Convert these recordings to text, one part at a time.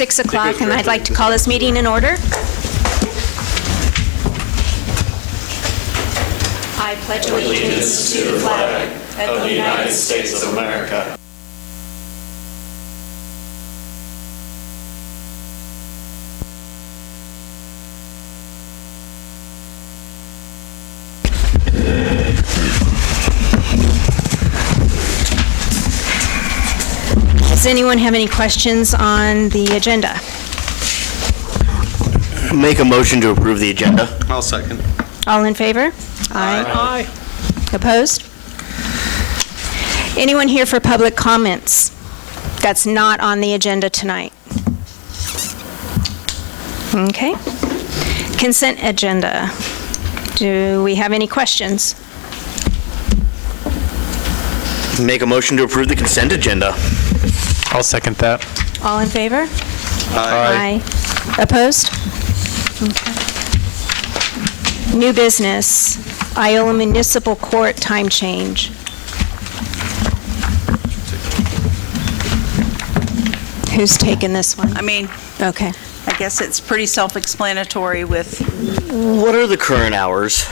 6 o'clock, and I'd like to call this meeting in order. I pledge allegiance to the flag of the United States of America. Does anyone have any questions on the agenda? Make a motion to approve the agenda. I'll second. All in favor? Aye. Opposed? Anyone here for public comments that's not on the agenda tonight? Okay. Consent agenda. Do we have any questions? Make a motion to approve the consent agenda. I'll second that. All in favor? Aye. Opposed? Okay. New business, Iola Municipal Court time change. Who's taking this one? Okay. I guess it's pretty self-explanatory with, What are the current hours?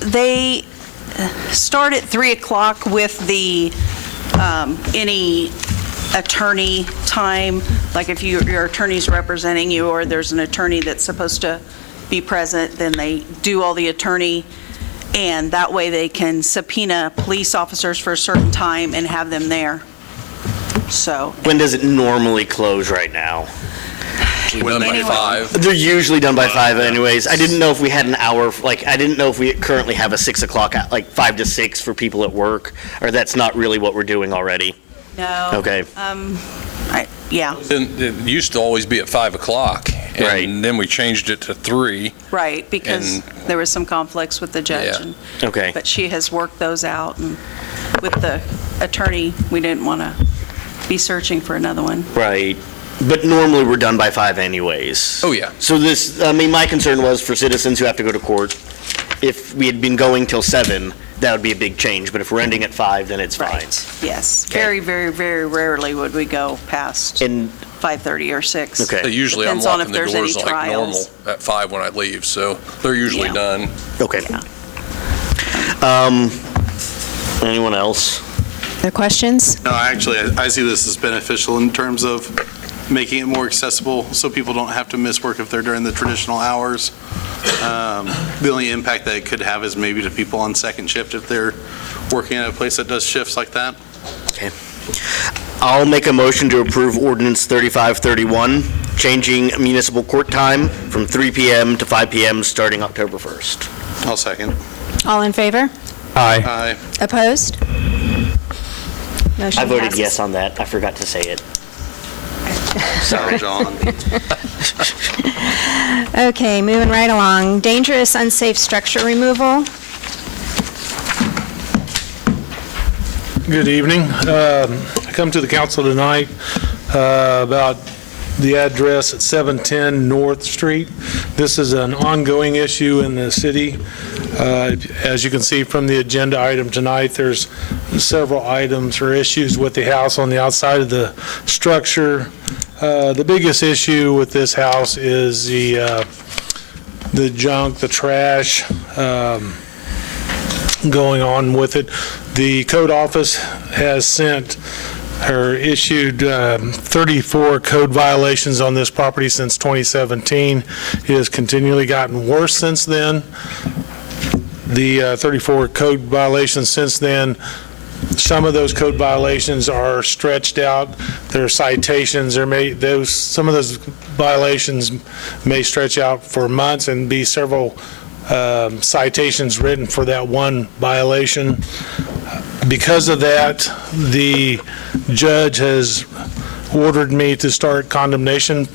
they start at 3 o'clock with the, any attorney time, like if your attorney's representing you or there's an attorney that's supposed to be present, then they do all the attorney, and that way they can subpoena police officers for a certain time and have them there. So When does it normally close right now? When by Anyway. 5. They're usually done by 5 anyways. I didn't know if we had an hour, I didn't know if we currently have a 6 o'clock, like 5 to 6 for people at work, or that's not really what we're doing already. no. Okay. Yeah, It used to always be at 5 o'clock. Right. And then we changed it to 3. right, because And- there was some conflicts with the judge. Yeah. and- Okay. But she has worked those out, and with the attorney, we didn't want to be searching for another one. Right. But normally we're done by 5 anyways. Oh, yeah. So this, my concern was for citizens who have to go to court, if we had been going till 7, that would be a big change. But if we're ending at 5, then it's fine. Right, yes. Okay. Very, very, very rarely would we go past And, 5:30 or 6. okay, Usually I'm Depends on if locking the there's any doors like normal trials. at 5 when I leave, so they're usually Yeah. done. okay. Yeah. Anyone else? Other questions? No, actually, I see this as beneficial in terms of making it more accessible so people don't have to miss work if they're during the traditional hours. The only impact that it could have is maybe to people on second shift if they're working at a place that does shifts like that. Okay. I'll make a motion to approve ordinance 3531, changing municipal court time from 3 p.m. to 5 p.m. starting October 1st. I'll second. All in favor? Aye. Aye. Opposed? Motion I voted passes. yes on that. I forgot to say it. Sorry, John. Okay, moving right along. Dangerous, unsafe structure removal. Good evening. I come to the council tonight about the address at 710 North Street. This is an ongoing issue in the city. As you can see from the agenda item tonight, there's several items or issues with the house on the outside of the structure. The biggest issue with this house is the junk, the trash going on with it. The code office has sent or issued 34 code violations on this property since 2017. It has continually gotten worse since then. The 34 code violations since then, some of those code violations are stretched out. There are citations. Some of those violations may stretch out for months and be several citations written for that one violation. Because of that, the judge has ordered me to start condemnation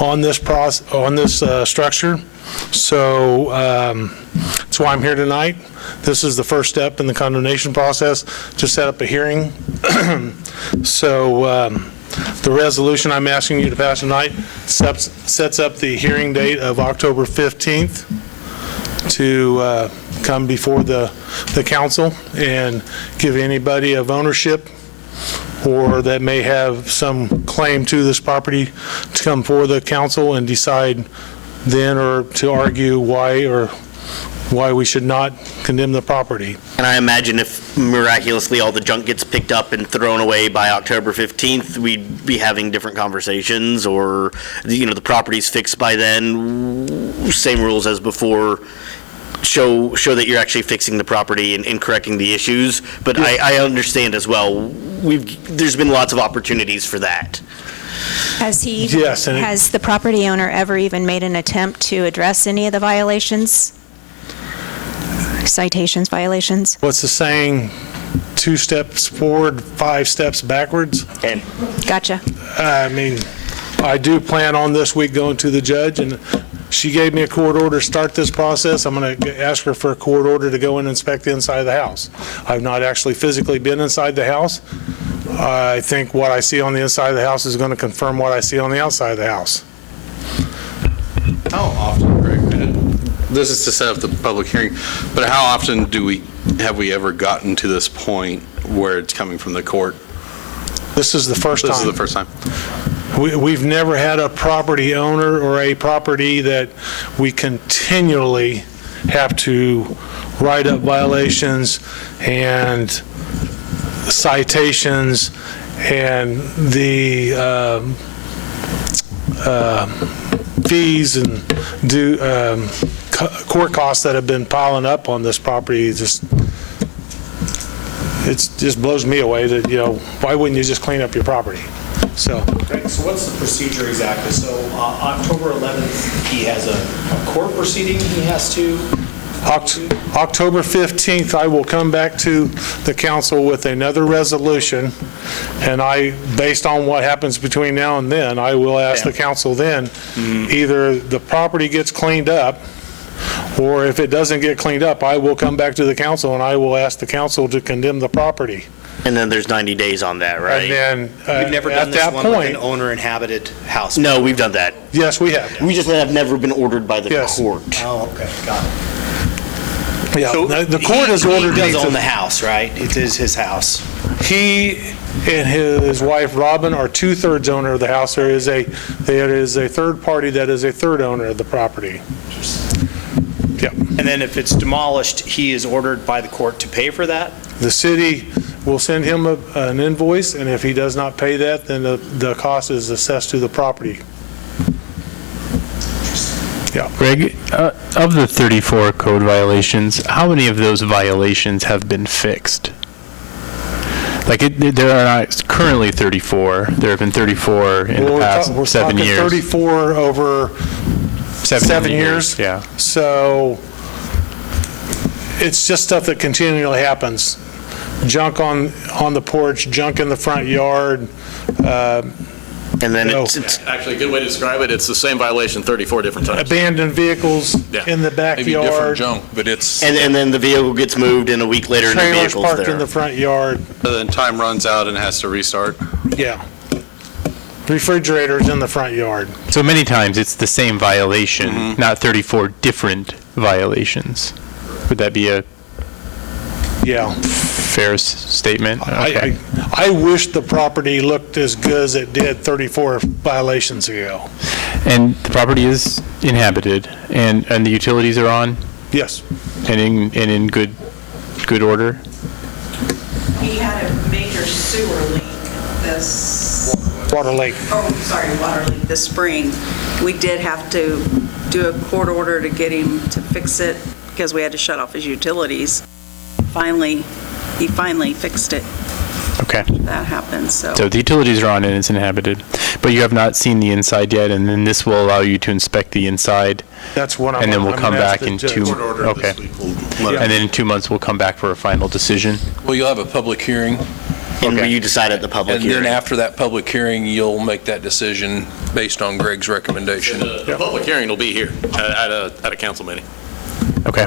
on this structure. So that's why I'm here tonight. This is the first step in the condemnation process, to set up a hearing. So the resolution I'm asking you to pass tonight sets up the hearing date of October 15th to come before the council and give anybody of ownership or that may have some claim to this property to come before the council and decide then or to argue why we should not condemn the property. And I imagine if miraculously all the junk gets picked up and thrown away by October 15th, we'd be having different conversations, or, the property's fixed by then, same rules as before, show that you're actually fixing the property and correcting the issues. But I understand as well, there's been lots of opportunities for that. Has Yes, and has the property owner ever even made an attempt to address any of the violations? Citations, violations? What's the saying? 2 steps forward, 5 steps backwards? And Gotcha. I mean, I do plan on this week going to the judge, and she gave me a court order to start this process. I'm going to ask her for a court order to go and inspect the inside of the house. I've not actually physically been inside the house. I think what I see on the inside of the house is going to confirm what I see on the outside of the house. How often, Greg, this is to set up the public hearing, but how often have we ever gotten to this point where it's coming from the court? This is the first time. This is the first time. We've never had a property owner or a property that we continually have to write up violations and citations and the fees and court costs that have been piling up on this property. It just blows me away that, why wouldn't you just clean up your property? So. Okay, so what's the procedure exactly? So October 11th, he has a court proceeding he has to? October 15th, I will come back to the council with another resolution, and based on what happens between now and then, I will ask the council then, either the property gets cleaned up, or if it doesn't get cleaned up, I will come back to the council and I will ask the council to condemn the property. And then there's 90 days on that, right? And then, We've never at done this that one with an point, owner-inhabited house. No, we've done that. yes, we have. We just have never been ordered by the Yes. court. Oh, okay, got it. Yeah, So the court has ordered He me does own the to, house, right? It is his house. he and his wife Robin are 2/3 owner of the house. There is a third party that is a third owner of the property. Yeah. And then if it's demolished, he is ordered by the court to pay for that? The city will send him an invoice, and if he does not pay that, then the cost is assessed to the property. Yeah. Greg, of the 34 code violations, how many of those violations have been fixed? There are not currently 34. There have been 34 in the past We're 7 talking years. 34 over 7 years. Yeah. So it's just stuff that continually happens. Junk on the porch, junk in the front yard. And then No. it's Actually, a good way to describe it, it's the same violation 34 different times. Abandoned vehicles Yeah. in the Maybe different backyard. junk, but it's, and then the vehicle gets moved, and a week later, the Trailers vehicle's parked in there. the front yard. Then time runs out and has to restart. Yeah. Refrigerators in the front yard. So many times it's the same violation, not 34 different violations. Would that be a Yeah. fair statement? Okay. I wish the property looked as good as it did 34 violations ago. And the property is inhabited, and the utilities are on, Yes. and in good order? He had a major sewer leak Water leak. water leak this spring. We did have to do a court order to get him to fix it because we had to shut off his utilities. He finally fixed it. Okay. That happened, So the utilities are on and it's inhabited, but you have not seen the inside yet, and then this will allow you to inspect the inside, That's what I'm. and then we'll I'm come gonna ask back the in judge. 2, Court order okay. this week will let And then in 2 months, we'll come back for a final decision. well, you'll have a public hearing, And Okay. you decide at the public and hearing. then after that public hearing, you'll make that decision based on Greg's recommendation. The public hearing will be here at a council meeting. Okay.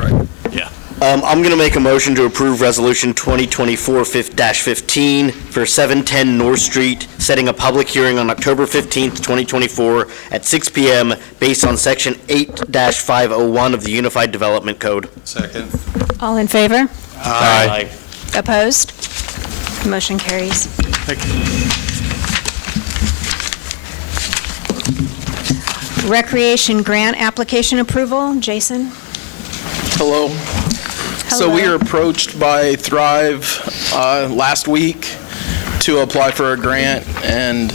Yeah. I'm going to make a motion to approve Resolution 2024-15 for 710 North Street, setting a public hearing on October 15th, 2024 at 6 p.m. based on Section 8-501 of the Unified Development Code. Second. All in favor? Aye. Opposed? Motion carries. Recreation grant application approval, Jason? Hello. So we Hello. were approached by Thrive last week to apply for a grant, and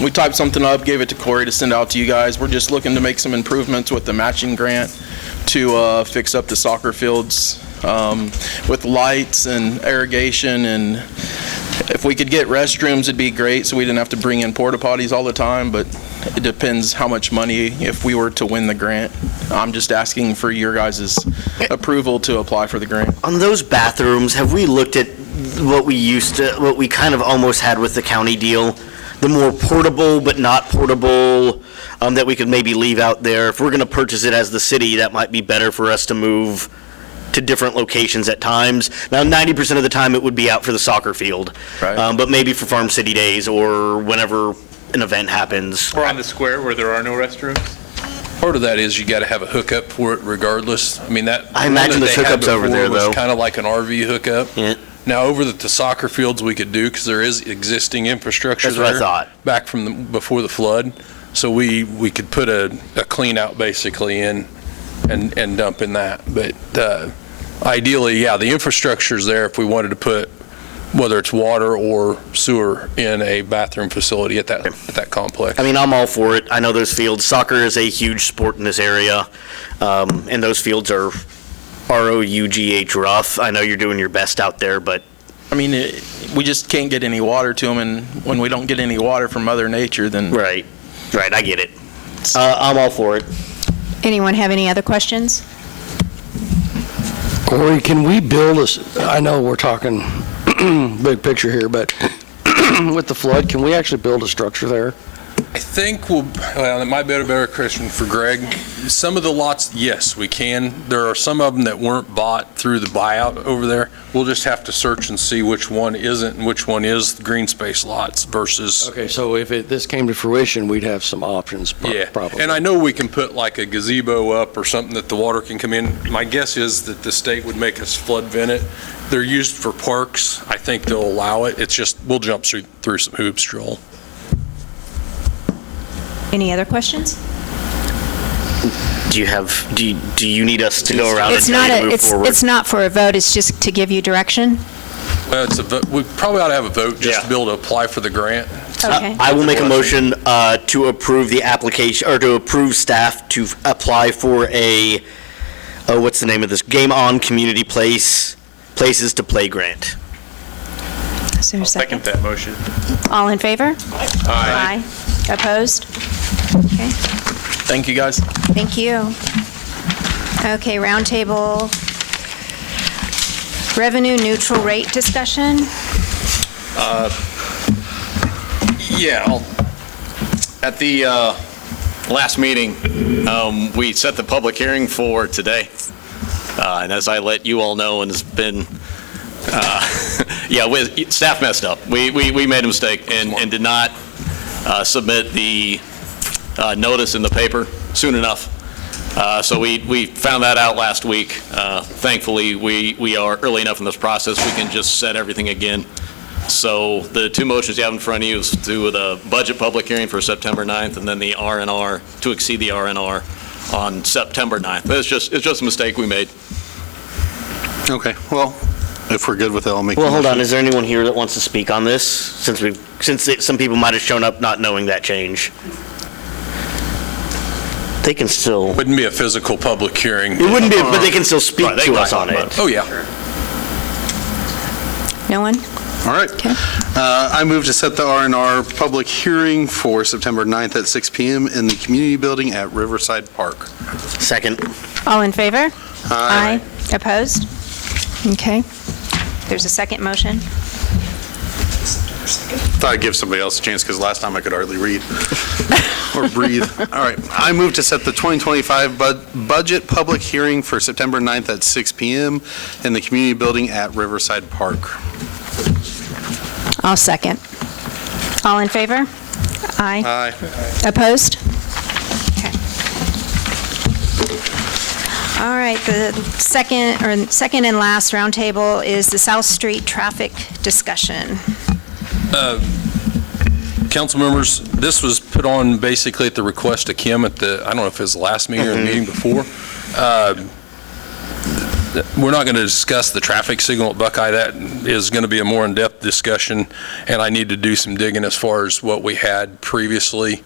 we typed something up, gave it to Corey to send out to you guys. We're just looking to make some improvements with the matching grant to fix up the soccer fields with lights and irrigation, and if we could get restrooms, it'd be great, so we didn't have to bring in porta potties all the time, but it depends how much money if we were to win the grant. I'm just asking for your guys' approval to apply for the grant. On those bathrooms, have we looked at what we kind of almost had with the county deal? The more portable but not portable, that we could maybe leave out there. If we're going to purchase it as the city, that might be better for us to move to different locations at times. Now, 90% of the time, it would be out for the soccer field. Right. But maybe for Farm City Days or whenever an event happens. Or on the square where there are no restrooms? Part of that is you got to have a hookup for it regardless. I mean, that. I imagine there's hookups over there, though. Was kind of like an RV hookup. Yeah. Now, over at the soccer fields, we could do, because there is existing infrastructure That's there. what I thought. Back from before the flood. So we could put a clean out basically in and dump in that. But ideally, yeah, the infrastructure's there if we wanted to put, whether it's water or sewer, in a bathroom facility at that complex. I mean, I'm all for it. I know those fields, soccer is a huge sport in this area, and those fields are ROUGH rough. I know you're doing your best out there, but I mean, we just can't get any water to them, and when we don't get any water from Mother Nature, then... Right, I get it. I'm all for it. Anyone have any other questions? Corey, can we build I know we're talking big picture here, but with the flood, can we actually build a structure there? I think well, it might be a better question for Greg. Some of the lots, yes, we can. There are some of them that weren't bought through the buyout over there. We'll just have to search and see which one isn't and which one is the green space lots versus. Okay, so if this came to fruition, we'd have some options, Yeah, probably. and I know we can put like a gazebo up or something that the water can come in. My guess is that the state would make us flood vent it. They're used for parks. I think they'll allow it. It's just, we'll jump through some hoops, Joel. Any other questions? Do you need us to go around It's and not tell you to move forward? it's not for a vote, it's just to give you direction? Well, it's a vote. We probably ought to have a vote just to be able to apply for the grant. Okay. I will make a motion to approve the application, or to approve staff to apply for a, what's the name of this? Game On Community Places to Play grant. Is there a second? Second that motion. All in favor? Aye. Opposed? Okay, Thank you, guys. thank you. Okay, roundtable revenue neutral rate discussion. Yeah, at the last meeting, we set the public hearing for today. And as I let you all know, and it's been, staff messed up. We made a mistake and did not submit the notice in the paper soon enough. So we found that out last week. Thankfully, we are early enough in this process, we can just set everything again. So the two motions you have in front of you is to do the budget public hearing for September 9th, and then the R&R, to exceed the R&R on September 9th. But it's just a mistake we made. Okay, well, if we're good with it, I'll make. Well, the hold on, motion. is there anyone here that wants to speak on this? Since some people might have shown up not knowing that change. They can still, Wouldn't be a physical public hearing. it wouldn't be, but they can still speak Right, they to can us talk on about it. Oh, yeah. No one? All right. Okay. I move to set the R&R public hearing for September 9th at 6 PM in the community building at Riverside Park. Second. All in favor? Aye. Opposed? Okay. There's a second motion. Thought I'd give somebody else a chance because last time I could hardly read or breathe. All right. I move to set the 2025 budget public hearing for September 9th at 6 PM in the community building at Riverside Park. I'll second. All in favor? Aye. Aye. Opposed? Okay. All right, the second and last roundtable is the South Street traffic discussion. Council members, this was put on basically at the request of Kim at the, I don't know if it was the last meeting or the meeting before. We're not going to discuss the traffic signal at Buckeye. That is going to be a more in-depth discussion, and I need to do some digging as far as what we had previously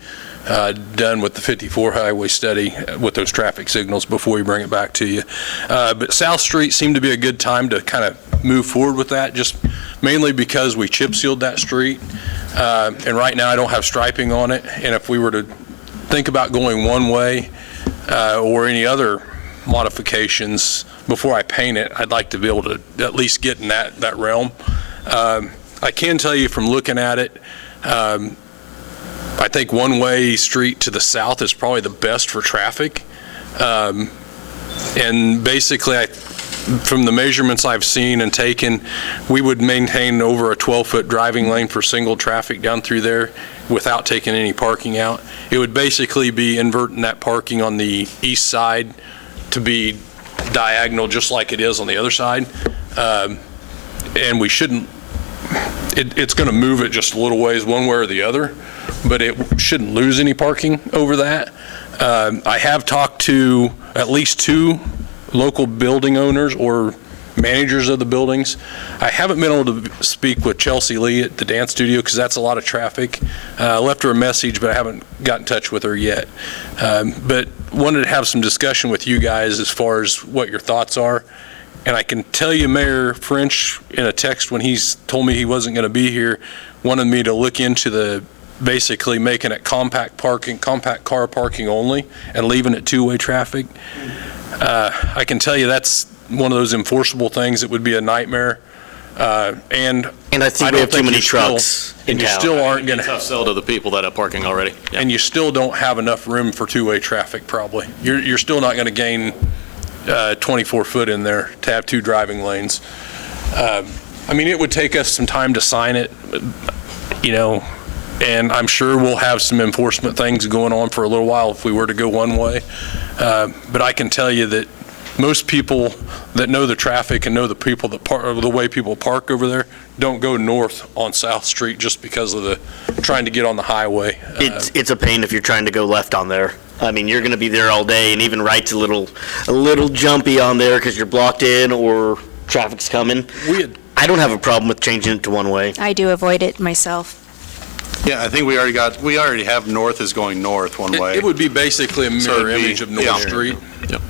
done with the 54 highway study with those traffic signals before we bring it back to you. But South Street seemed to be a good time to kind of move forward with that, just mainly because we chip sealed that street. And right now I don't have striping on it. And if we were to think about going one way or any other modifications before I paint it, I'd like to be able to at least get in that realm. I can tell you from looking at it, I think one-way street to the south is probably the best for traffic. And basically, from the measurements I've seen and taken, we would maintain over a 12-foot driving lane for single traffic down through there without taking any parking out. It would basically be inverting that parking on the east side to be diagonal just like it is on the other side. And we shouldn't, it's going to move it just a little ways one way or the other, but it shouldn't lose any parking over that. I have talked to at least 2 local building owners or managers of the buildings. I haven't been able to speak with Chelsea Lee at the dance studio because that's a lot of traffic. I left her a message, but I haven't got in touch with her yet. But wanted to have some discussion with you guys as far as what your thoughts are. And I can tell you Mayor French in a text when he's told me he wasn't going to be here, wanted me to look into basically making it compact car parking only and leaving it two-way traffic. I can tell you that's one of those enforceable things that would be a nightmare. And I think we have too many trucks in town. And you still aren't going Tough sell to the people that have parking already. Yeah. and you still don't have enough room for two-way traffic probably. You're still not going to gain 24 foot in there to have 2 driving lanes. I mean, it would take us some time to sign it, and I'm sure we'll have some enforcement things going on for a little while if we were to go one way. But I can tell you that most people that know the traffic and know the people that the way people park over there don't go north on South Street just because of trying to get on the highway. It's a pain if you're trying to go left on there. I mean, you're going to be there all day, and even right's a little jumpy on there because you're blocked in or traffic's coming. I don't have a problem with changing it to one way. I do avoid it myself. Yeah, I think we already have north is going north one way. It would be basically a So mirror it'd be- image of North yeah. Street. Yep.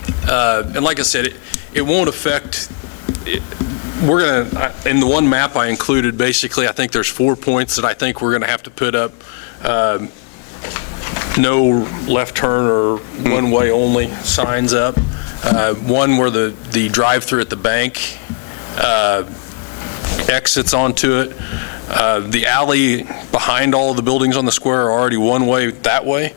And like I said, it won't affect, we're going to, in the one map I included, basically, I think there's 4 points that I think we're going to have to put up no left turn or one-way only signs up. One where the drive-through at the bank exits onto it. The alley behind all of the buildings on the square are already one way that way,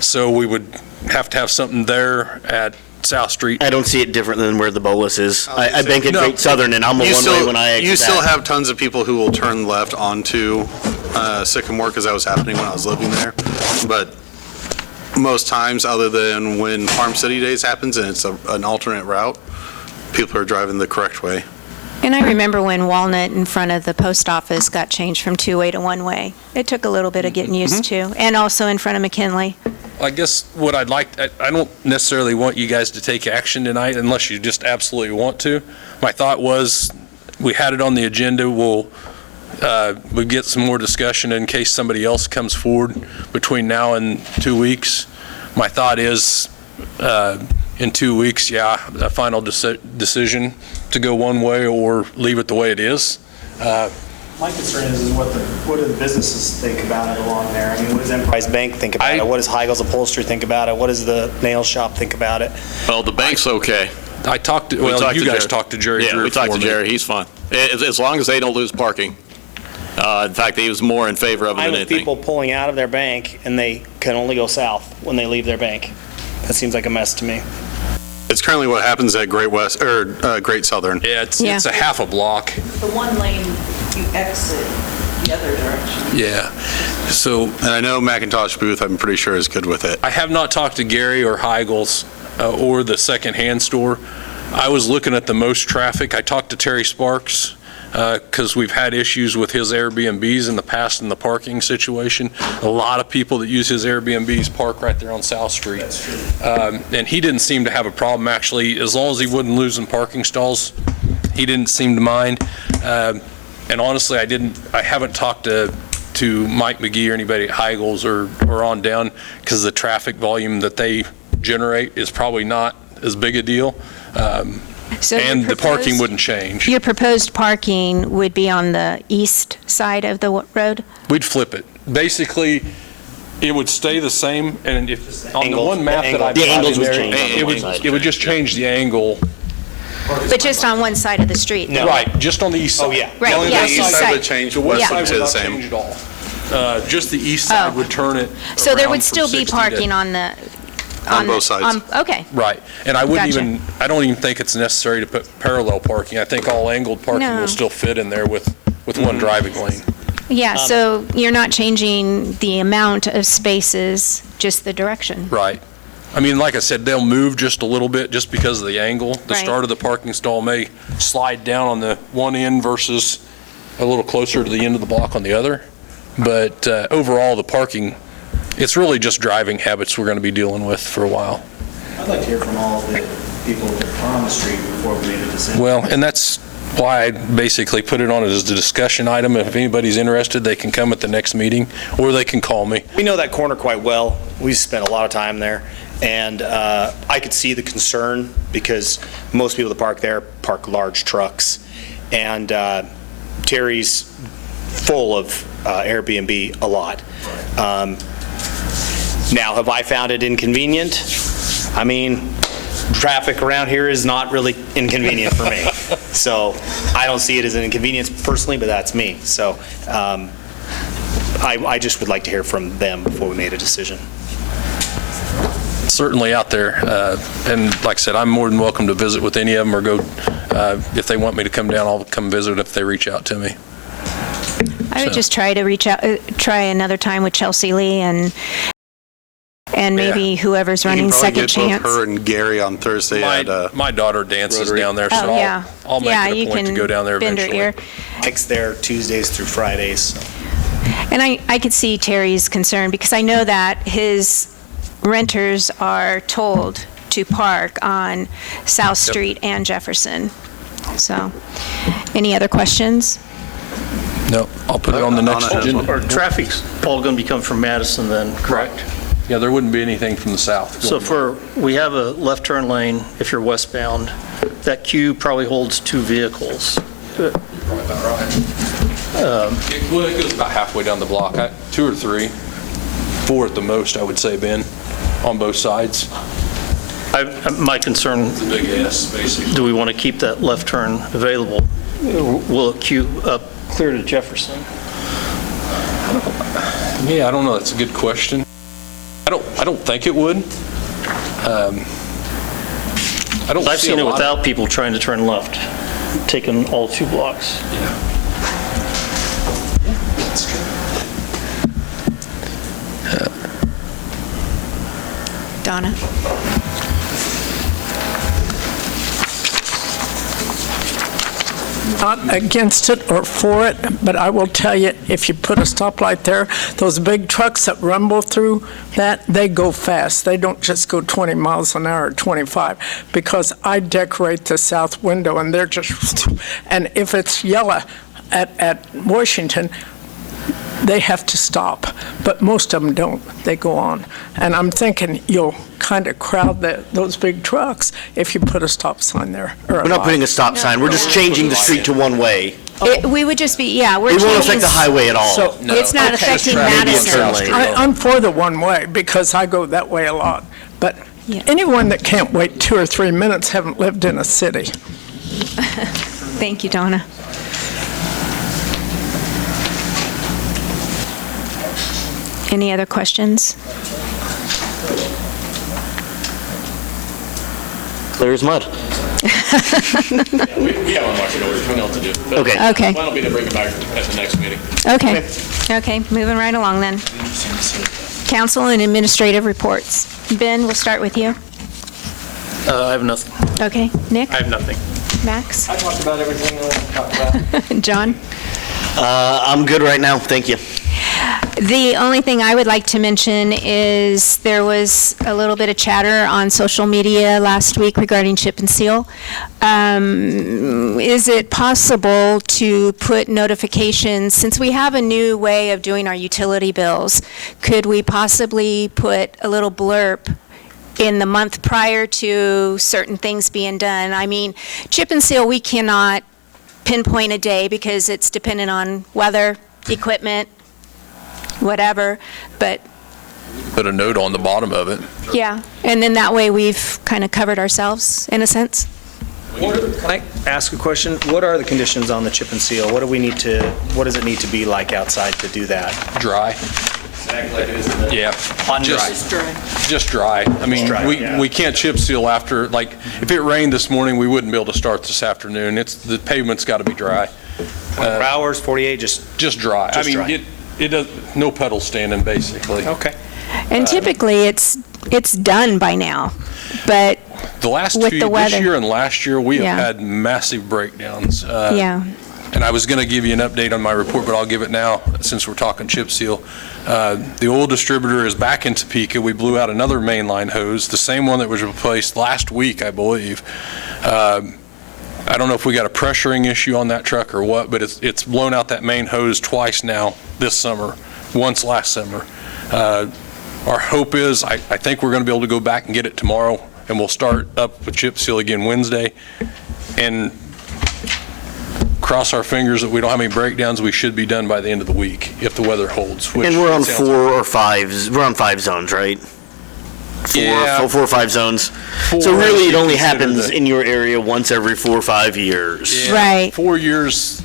so we would have to have something there at South Street. I don't see it different than where the bolus is. I bank at Great Southern, and I'm a one-way when I exit You still that. have tons of people who will turn left onto Sycamore because that was happening when I was living there. But most times, other than when Farm City Days happens and it's an alternate route, people are driving the correct way. And I remember when Walnut in front of the post office got changed from two-way to one-way. It took a little bit of getting used to, and also in front of McKinley. I guess what I'd like, I don't necessarily want you guys to take action tonight unless you just absolutely want to. My thought was, we had it on the agenda, we'll get some more discussion in case somebody else comes forward between now and 2 weeks. My thought is, in 2 weeks, a final decision to go one way or leave it the way it is. My concern is what do the businesses think about it along there? I mean, what does Enterprise Bank think about it? What does Heigel's Upholstery think about it? What does the nail shop think about it? Well, the bank's okay. You guys talked to Jerry. Yeah, we talked to Jerry. He's fine. As long as they don't lose parking. In fact, he was more in favor of it I than with anything. people pulling out of their bank and they can only go south when they leave their bank. That seems like a mess to me. It's currently what happens at Great Southern. Yeah, it's a half a block. The one lane, you exit the other direction. Yeah. So, And I know Macintosh Booth, I'm pretty sure, is good with it. I have not talked to Gary or Heigel's. or the secondhand store. I was looking at the most traffic. I talked to Terry Sparks, because we've had issues with his Airbnbs in the past in the parking situation. A lot of people that use his Airbnbs park right there on South Street. And he didn't seem to have a problem, actually, as long as he wasn't losing parking stalls. He didn't seem to mind. And honestly, I haven't talked to Mike McGee or anybody at Heigel's or on down, because the traffic volume that they generate is probably not as big a deal. So And the parking wouldn't change. Your proposed parking would be on the east side of the road? We'd flip it. Basically, it would stay the same, and if, on the Angles- one map that I've The got angles in would there, change on the it one would, side. it would just change the angle. But just on one side of the street? No. Right, just on the east side. Oh, yeah. Right, Only yeah, the east east side side. would change, the The west west side would would stay the not same. change at all. Just the east side Oh. would turn it So there around would still from be 60 to- parking on the... On the- both sides. Okay. Right, and I wouldn't Gotcha. even, I don't even think it's necessary to put parallel parking. I think all angled parking No. will still fit in there with one driving lane. Yeah, so you're not changing the amount of spaces, just the direction? Right. I mean, like I said, they'll move just a little bit just because of the angle. The Right. start of the parking stall may slide down on the one end versus a little closer to the end of the block on the other. But overall, the parking, it's really just driving habits we're going to be dealing with for a while. I'd like to hear from all the people that are on the street before we make a decision. Well, and that's why I basically put it on as a discussion item. If anybody's interested, they can come at the next meeting, or they can call me. We know that corner quite well. We spent a lot of time there, and I could see the concern because most people that park there park large trucks. And Terry's full of Airbnb a lot. Now, have I found it inconvenient? I mean, traffic around here is not really inconvenient for me. So I don't see it as an inconvenience personally, but that's me. So I just would like to hear from them before we made a decision. Certainly out there, and like I said, I'm more than welcome to visit with any of them or go, if they want me to come down, I'll come visit if they reach out to me. I would So- just try to reach out, try another time with Chelsea Lee and maybe whoever's running Second You can probably Chance. get both her and Gary on Thursday at, My daughter dances Rotary. down there, Oh, so yeah. I'll Yeah, make it you a point to can go down there bend her eventually. ear. Mike's there Tuesdays through Fridays. And I could see Terry's concern, because I know that his renters are told to park on South Street and Jefferson. So, any other questions? No, I'll put it on the next On a- agenda. Our traffic's all going to be coming from Madison then, correct? Yeah, there wouldn't be anything from the south. So we have a left turn lane if you're westbound. That queue probably holds 2 vehicles. Well, it goes about halfway down the block, 2 or 3, 4 at the most, I would say, Ben, on both sides. My concern, It's a big S, basically. do we want to keep that left turn available? Will it queue up clear to Jefferson? Yeah, I don't know, that's a good question. I don't think it would. I don't I've see seen a it lot of- without people trying to turn left, taking all 2 blocks. Donna? Not against it or for it, but I will tell you, if you put a stoplight there, those big trucks that rumble through that, they go fast. They don't just go 20 miles an hour or 25, because I decorate the south window and they're just, and if it's yellow at Washington, they have to stop, but most of them don't. They go on. And I'm thinking you'll kind of crowd those big trucks if you put a stop sign there. We're not putting a stop sign, we're just changing the street to one way. We would just be, yeah, we're It won't changing... affect the highway at all. So- It's not Okay. affecting Maybe a Madison. turn lane. I'm for the one-way because I go that way a lot. But Yeah. anyone that can't wait 2 or 3 minutes haven't lived in a city. Thank you, Donna. Any other questions? Clear as mud. We haven't much notice, we know what to do. But Okay. Okay. Plan will be to bring it back at the next meeting. Okay. Okay, moving right along then. Council and administrative reports. Ben, we'll start with you. I have nothing. Okay, Nick? I have nothing. Max? I talked about everything I want to talk about. John? I'm good right now, thank you. The only thing I would like to mention is there was a little bit of chatter on social media last week regarding chip and seal. Is it possible to put notifications, since we have a new way of doing our utility bills, could we possibly put a little blurb in the month prior to certain things being done? I mean, chip and seal, we cannot pinpoint a day because it's dependent on weather, equipment, whatever, but Put a note on the bottom of it. yeah, and then that way we've kind of covered ourselves in a sense. Can I ask a question? What are the conditions on the chip and seal? What does it need to be like outside to do that? Dry. Yeah. On dry. Just dry. I mean, dry, yeah. we can't chip seal after, like, if it rained this morning, we wouldn't be able to start this afternoon. The pavement's got to be dry. 24 hours, 48, just dry. Just I dry. mean, it does, no pedal standing, basically. okay. And typically it's done by now, but The last with two, the this weather. year and last year, we have Yeah. had massive breakdowns. yeah. And I was going to give you an update on my report, but I'll give it now since we're talking chip seal. The oil distributor is back in Topeka. We blew out another main line hose, the same one that was replaced last week, I believe. I don't know if we got a pressuring issue on that truck or what, but it's blown out that main hose twice now this summer, once last summer. Our hope is, I think we're going to be able to go back and get it tomorrow, and we'll start up with chip seal again Wednesday. And cross our fingers that we don't have any breakdowns. We should be done by the end of the week if the weather holds. And we're on 4 or 5, we're on 5 zones, right? Yeah. 4 or 5 zones. So really, it only happens in your area once every 4 or 5 years. Yeah, Right. 4 years.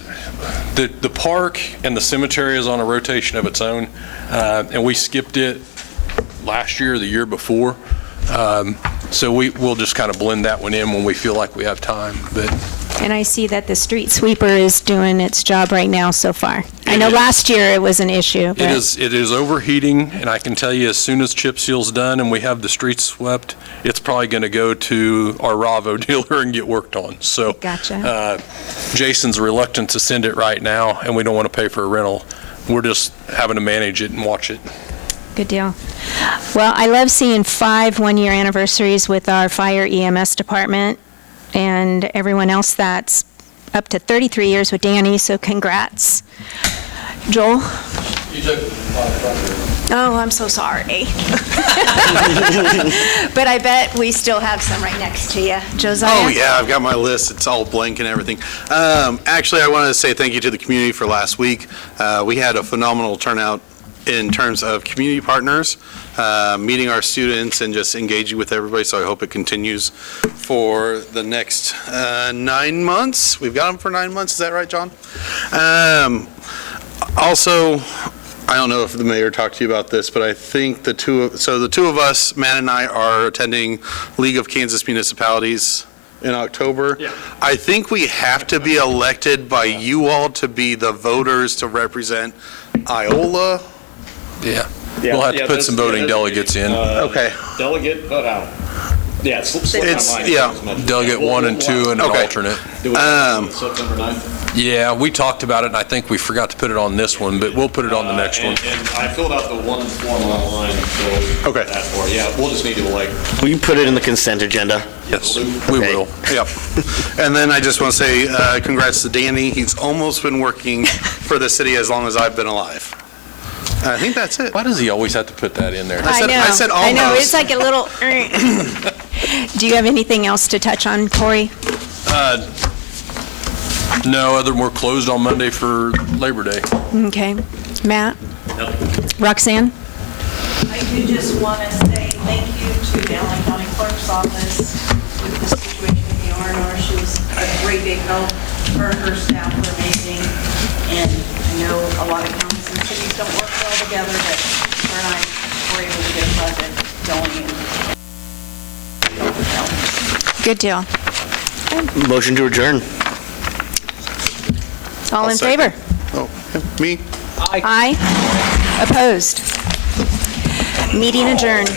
The park and the cemetery is on a rotation of its own, and we skipped it last year, the year before. So we'll just kind of blend that one in when we feel like we have time. But And I see that the street sweeper is doing its job right now so far. I know last year it was an issue. it is overheating, and I can tell you as soon as chip seal's done and we have the streets swept, it's probably going to go to our Ravo dealer and get worked on. So Gotcha. Jason's reluctant to send it right now, and we don't want to pay for a rental. We're just having to manage it and watch it. Good deal. Well, I love seeing 5 one-year anniversaries with our fire EMS department and everyone else that's up to 33 years with Danny, so congrats. Joel? Oh, I'm so sorry. But I bet we still have some right next to you. Josiah? Oh, yeah, I've got my list. It's all blank and everything. Actually, I wanted to say thank you to the community for last week. We had a phenomenal turnout in terms of community partners, meeting our students and just engaging with everybody, so I hope it continues for the next 9 months. We've got them for 9 months, is that right, John? Also, I don't know if the mayor talked to you about this, but I think the two of us, Matt and I, are attending League of Kansas Municipalities in October. Yeah. I think we have to be elected by you all to be the voters to represent Iola. Yeah. We'll have to put some voting delegates in. Okay. Delegate, vote out. Yeah, Delegate 1 and 2 and an Okay. alternate. Do it on September 9th. Yeah, we talked about it, and I think we forgot to put it on this one, but we'll put it on the next one. And I filled out the one form online, so. Okay. That for, yeah, we'll just need to like. Will you put it in the consent agenda? Yes, we Okay. will. Yep. And then I just want to say congrats to Danny. He's almost been working for the city as long as I've been alive. And I think that's it. Why does he always have to put that in there? I know. I know, almost. it's like a little... Do you have anything else to touch on, Corey? No, other than we're closed on Monday for Labor Day. Okay. Matt? Roxanne? I do just want to say thank you to the Allen County Clerk's Office with the situation with the R&R. She was a great big help. Her and her staff were amazing. And I know a lot of counties and cities don't work well together, but her and I were able to get a project going. Good deal. Motion to adjourn. All in favor? Oh, me? Aye. Opposed? Meeting adjourned.